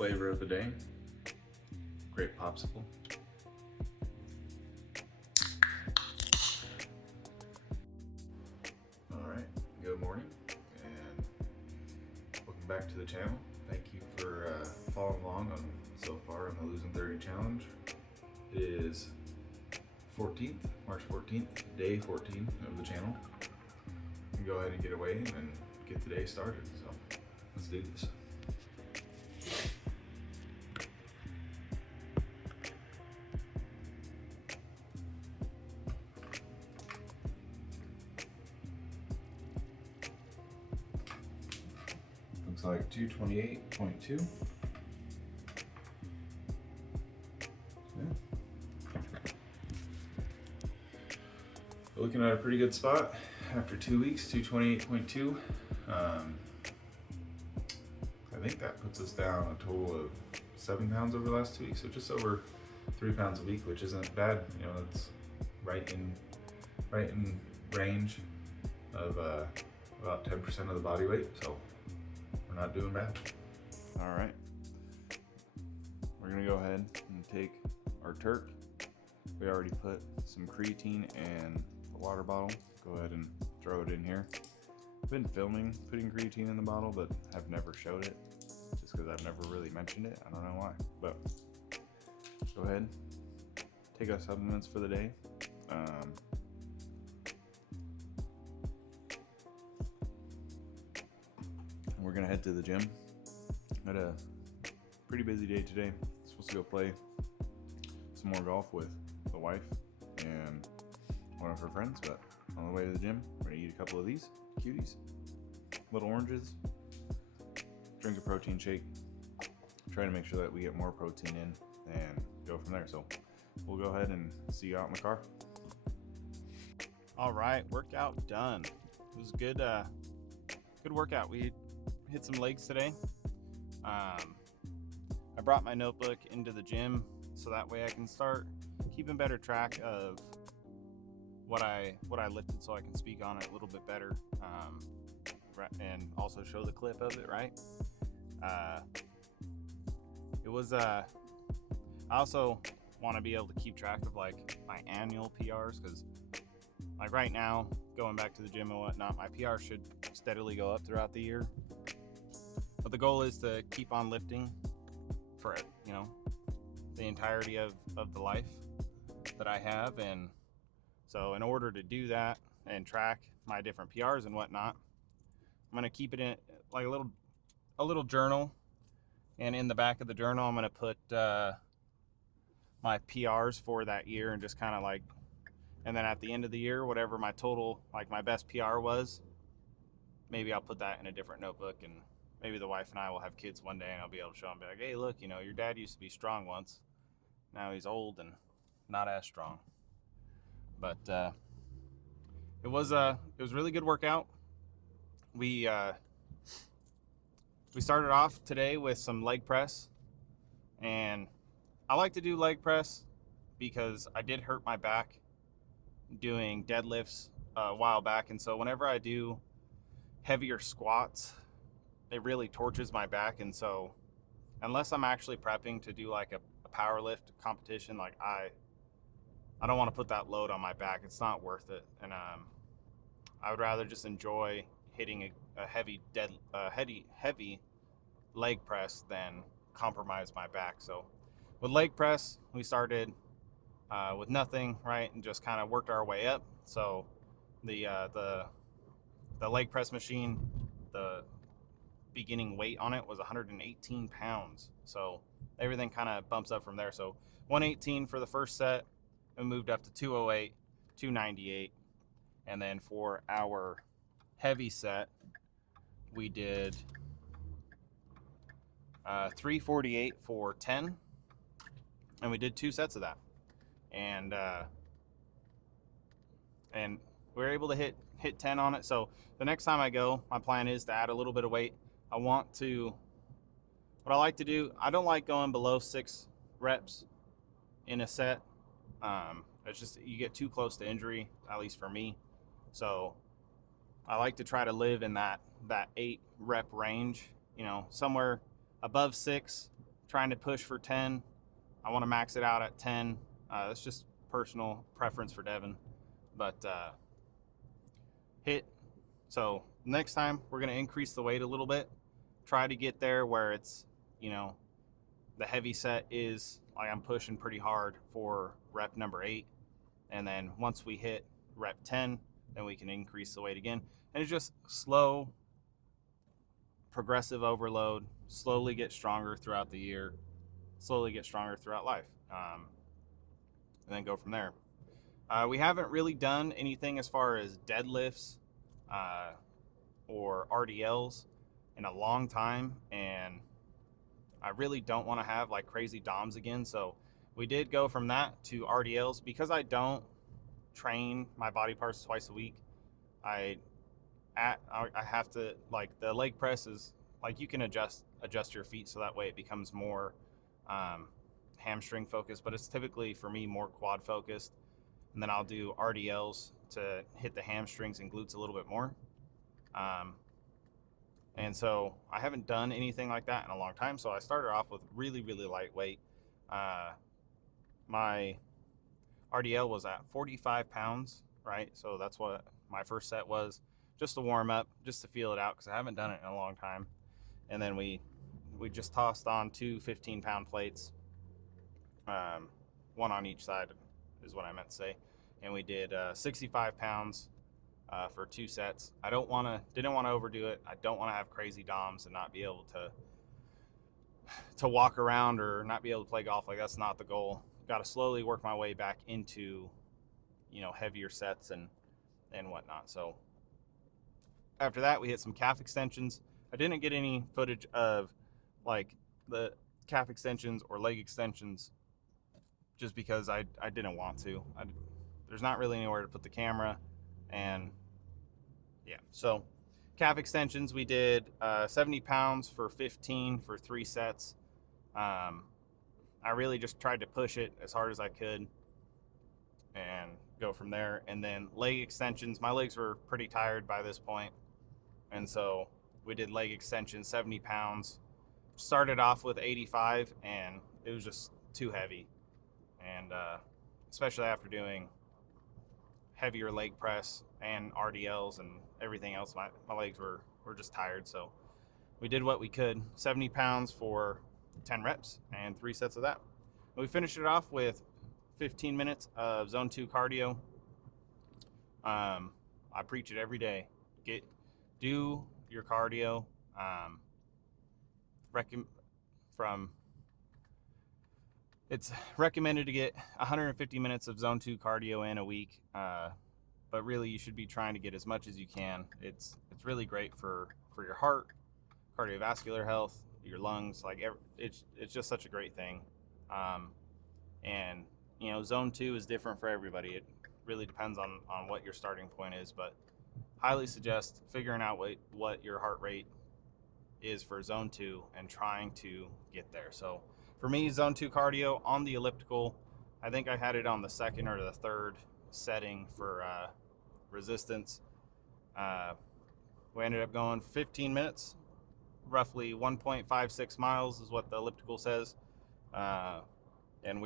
flavor of the day, grape popsicle. Alright, good morning and welcome back to the channel. Thank you for following along on so far on the Losing 30 challenge. It is 14th, March 14th, day 14 of the channel. You can go ahead and get away and get the day started. So let's do this. Looks like 228.2. Looking at a pretty good spot after 2 weeks, 228.2. I think that puts us down a total of 7 pounds over the last 2 weeks, so just over 3 pounds a week, which isn't bad. You know, it's right in range of about 10% of the body weight, so we're not doing bad. All right, we're gonna go ahead and take our Turk. We already put some creatine and a water bottle. Go ahead and throw it in here. I've been filming putting creatine in the bottle, but I've never showed it just because I've never really mentioned it. I don't know why, but go ahead, take our supplements for the day. We're gonna head to the gym. Had a pretty busy day today. Supposed to go play some more golf with the wife and one of her friends, but on the way to the gym, we're gonna eat a couple of these cuties, little oranges, drink a protein shake, try to make sure that we get more protein in and go from there. So we'll go ahead and see you out in the car. All right, workout done. It was good. Good workout. We hit some legs today. I brought my notebook into the gym so that way I can start keeping better track of what I lifted, so I can speak on it a little bit better, and also show the clip of it. Right. It was. I also want to be able to keep track of like my annual PRs, because like right now, going back to the gym and whatnot, my PR should steadily go up throughout the year. But the goal is to keep on lifting for, you know, the entirety of the life that I have. And so in order to do that and track my different PRs and whatnot, I'm going to keep it in like a little journal. And in the back of the journal, I'm going to put my PRs for that year, and just kind of like, and then at the end of the year, whatever my total, like my best PR was, maybe I'll put that in a different notebook, and maybe the wife and I will have kids one day and I'll be able to show them, be like, hey, look, you know, your dad used to be strong once. Now he's old and not as strong. But it was a really good workout. We started off today with some leg press, and I like to do leg press because I did hurt my back doing deadlifts a while back, and so whenever I do heavier squats, it really torches my back. And so unless I'm actually prepping to do like a power lift competition, like I don't want to put that load on my back. It's not worth it. And I would rather just enjoy hitting a heavy leg press than compromise my back. So with leg press, we started with nothing, right, and just kind of worked our way up. So the leg press machine, the beginning weight on it was 118 pounds. So everything kind of bumps up from there. So 118 for the first set, and moved up to 208, 298. And then for our heavy set, we did 348 for 10. And we did 2 sets of that. And we were able to hit 10 on it. So the next time I go, my plan is to add a little bit of weight. What I like to do, I don't like going below 6 reps in a set. It's just, you get too close to injury, at least for me. So I like to try to live in that 8 rep range, you know, somewhere above 6 trying to push for 10. I want to max it out at 10. That's just personal preference for Devin. But hit. So next time we're going to increase the weight a little bit. Try to get there where it's, you know, the heavy set is like I'm pushing pretty hard for rep number 8. And then once we hit rep 10, then we can increase the weight again. And it's just slow, progressive overload, slowly get stronger throughout the year, slowly get stronger throughout life, and then go from there. We haven't really done anything as far as deadlifts or RDLs in a long time, and I really don't want to have like crazy DOMs again. So we did go from that to RDLs because I don't train my body parts twice a week. I have to, like, the leg press is like you can adjust your feet so that way it becomes more hamstring focused, but it's typically for me more quad focused. And then I'll do RDLs to hit the hamstrings and glutes a little bit more. And so I haven't done anything like that in a long time. So I started off with really, really lightweight. My RDL was at 45 pounds, right? So that's what my first set was, just to warm up, just to feel it out, because I haven't done it in a long time. And then we just tossed on 2 15-pound plates, one on each side is what I meant to say. And we did 65 pounds for 2 sets. Didn't want to overdo it. I don't want to have crazy DOMs and not be able to walk around or not be able to play golf. Like, that's not the goal. Got to slowly work my way back into, you know, heavier sets and whatnot. So after that, we hit some calf extensions. I didn't get any footage of like the calf extensions or leg extensions just because I didn't want to. There's not really anywhere to put the camera, and yeah. So calf extensions, we did 70 pounds for 15 for 3 sets. I really just tried to push it as hard as I could and go from there. And then leg extensions, my legs were pretty tired by this point, and so we did leg extensions, 70 pounds. Started off with 85, and it was just too heavy. And especially after doing heavier leg press and RDLs and everything else, my legs were just tired. So we did what we could, 70 pounds for 10 reps and 3 sets of that. We finished it off with 15 minutes of zone 2 cardio. I preach it every day. Do your cardio. It's recommended to get 150 minutes of zone 2 cardio in a week, but really you should be trying to get as much as you can. It's really great for your heart, cardiovascular health, your lungs. Like, it's just such a great thing. And you know, zone 2 is different for everybody. It really depends on what your starting point is, but highly suggest figuring out what your heart rate is for zone 2 and trying to get there. So for me, zone 2 cardio on the elliptical, I think I had it on the 2nd or the 3rd setting for resistance. We ended up going 15 minutes, roughly 1.56 miles is what the elliptical says. And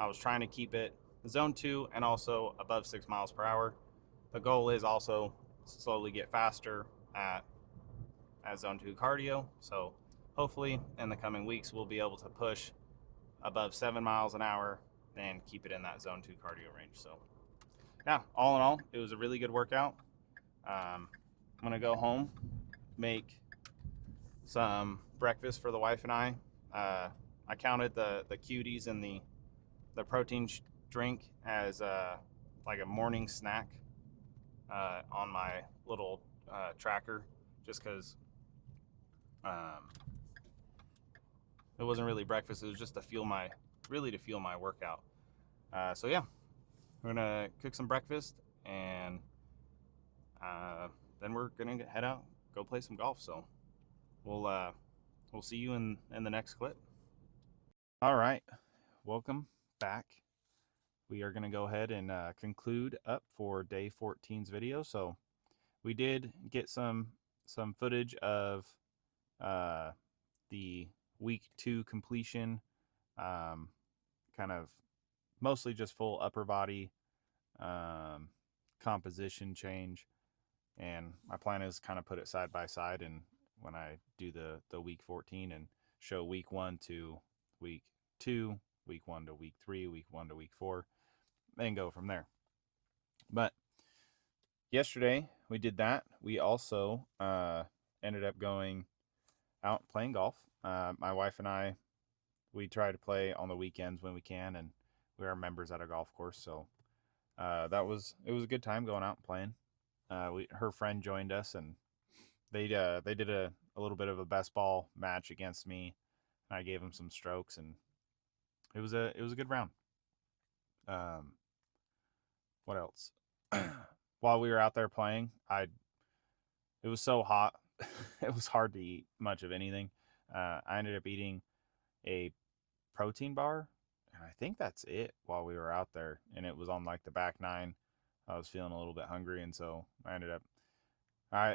I was trying to keep it zone 2 and also above 6 miles per hour. The goal is also slowly get faster at zone 2 cardio. So hopefully in the coming weeks, we'll be able to push above 7 miles an hour and keep it in that zone 2 cardio range. So yeah, all in all, it was a really good workout. I'm gonna go home, make some breakfast for the wife and I. I counted the cuties and the protein drink as like a morning snack on my little tracker, just because it wasn't really breakfast. It was just to fuel my workout. So yeah, we're gonna cook some breakfast, and then we're gonna head out, go play some golf. So we'll see you in the next clip. All right, welcome back. We are gonna go ahead and conclude up for day 14's video. So we did get some footage of the week 2 completion, kind of mostly just full upper body composition change. And my plan is kind of put it side by side, and when I do the week 14 and show week 1 to week 2, week 1 to week 3, week 1 to week 4, and go from there. But yesterday we did that. We also ended up going out playing golf. My wife and I, we try to play on the weekends when we can, and we are members at a golf course, so it was a good time going out and playing. Her friend joined us, and they did a little bit of a best ball match against me. I gave them some strokes, and it was a good round. What else? While we were out there playing, it was so hot, it was hard to eat much of anything. I ended up eating a protein bar, and I think that's it while we were out there. And it was on like the back nine. I was feeling a little bit hungry, and so I ended up.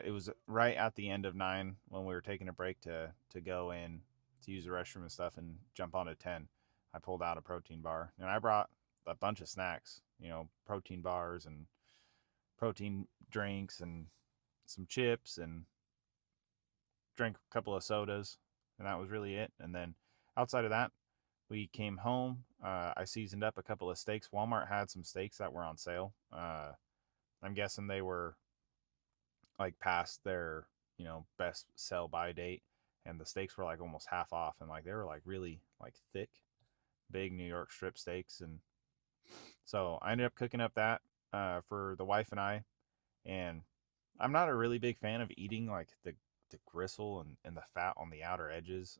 It was right at the end of 9 when we were taking a break to go in to use the restroom and stuff and jump onto 10. I pulled out a protein bar, and I brought a bunch of snacks, protein bars and protein drinks and some chips, and drank a couple of sodas, and that was really it. And then outside of that, we came home. I seasoned up a couple of steaks. Walmart had some steaks that were on sale. I'm guessing they were like past their, best sell by date, and the steaks were like almost half off, and like they were like really like thick, big New York strip steaks. And so I ended up cooking up that for the wife and I. And I'm not a really big fan of eating like the gristle and the fat on the outer edges.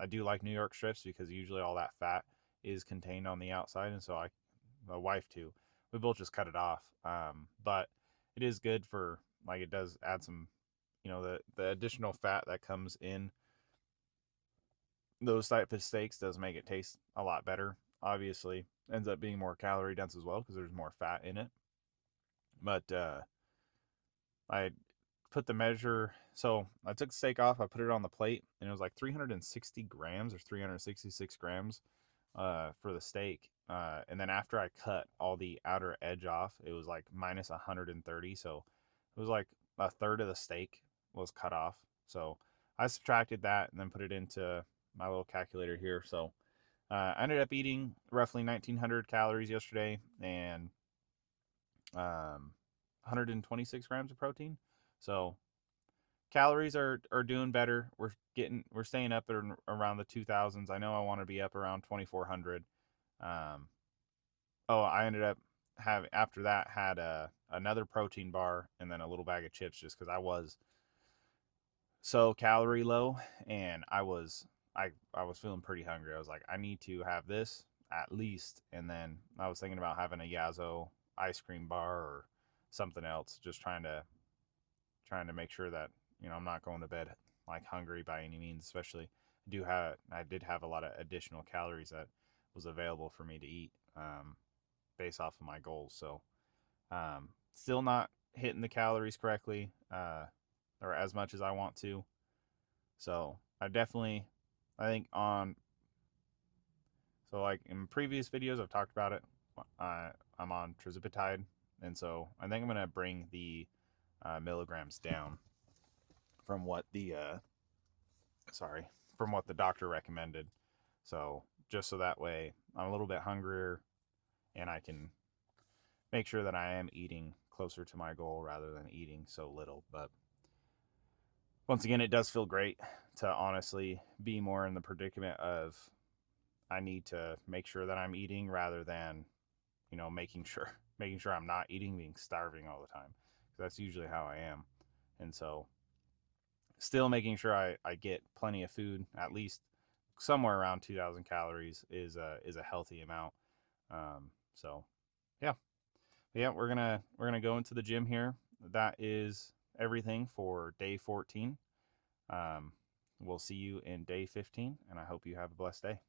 I do like New York strips because usually all that fat is contained on the outside, and so my wife too, we both just cut it off. But it is good for, like, it does add some, the additional fat that comes in those type of steaks does make it taste a lot better. Obviously, ends up being more calorie dense as well because there's more fat in it. But I put the measure. So I took the steak off, I put it on the plate, and it was like 360 grams or 366 grams for the steak. And then after I cut all the outer edge off, it was like minus 130. So it was like a third of the steak was cut off. So I subtracted that and then put it into my little calculator here. So I ended up eating roughly 1,900 calories yesterday, and 126 grams of protein. So calories are doing better. We're staying up at around the 2,000s. I know I want to be up around 2,400. I ended up after that had another protein bar and then a little bag of chips just because I was so calorie low, and I was feeling pretty hungry. I was like, I need to have this at least. And then I was thinking about having a Yazoo ice cream bar or something else, just trying to make sure that, I'm not going to bed like hungry by any means. Especially I did have a lot of additional calories that was available for me to eat based off of my goals. So still not hitting the calories correctly or as much as I want to. So I think like in previous videos I've talked about it. I'm on tirzepatide, and so I think I'm gonna bring the milligrams down from what the doctor recommended. So just so that way I'm a little bit hungrier, and I can make sure that I am eating closer to my goal rather than eating so little. But once again, it does feel great to honestly be more in the predicament of I need to make sure that I'm eating rather than, making sure I'm not eating, being starving all the time. That's usually how I am. And so still making sure I get plenty of food, at least somewhere around 2,000 calories is a healthy amount. So yeah, we're gonna go into the gym here. That is everything for day 14. We'll see you in day 15, and I hope you have a blessed day.